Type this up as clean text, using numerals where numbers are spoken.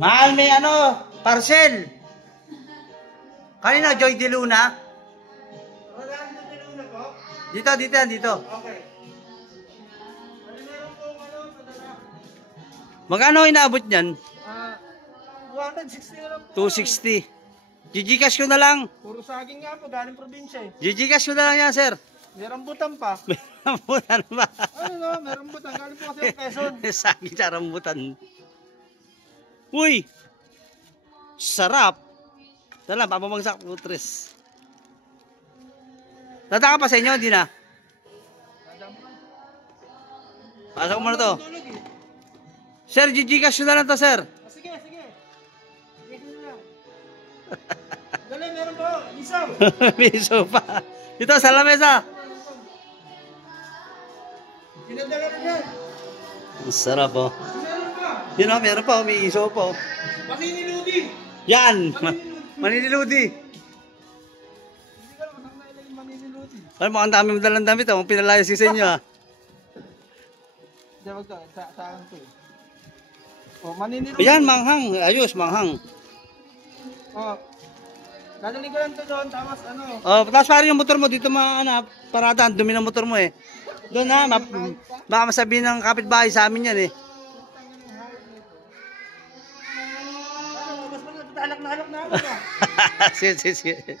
Mahal, may ano, parcel. Kanina, Joy De Luna. Dito, dito yan, dito. Okay. Magkano inaabot niyan? 260 lang. 260. Gigicash ko na lang. Puro saging nga po, galing probinsya eh. Gigicash ko na lang yan, sir. May rambutan pa. May rambutan ba? Ano no, may rambutan. Galing po kasi yung Quezon. Saging sa rambutan. Uy! Sarap! Tala, papamagsak putres. Tata ka pa sa inyo, hindi na? Pasok mo na to. Sir, gigicash ko na lang to, sir. Sige, sige. Sige na lang. Dali, meron po. Isaw. Miso pa. Ito, sa lamesa. Pinadala na yan. Ang sarap, oh. Meron pa. Yun, oh, meron pa, may iso pa, oh. Maniniludi. Yan! Maniniludi. Hindi ka naman, ang nailang maniniludi. Ay, mukhang dami mo dalang damit, oh. Pinalayas sa inyo, ah. Diyan wag to, sa akin to. Oh, maniniludi. Ayan, manghang. Ayos, manghang. Oh. Dadali ko lang to doon, tapos ano. Oh, tapos parang yung motor mo dito parada, ang dumi ng motor mo eh. Doon na, baka masabihin ng kapitbahay sa amin yan eh. Mas halak na ako. Sige, sige, sige.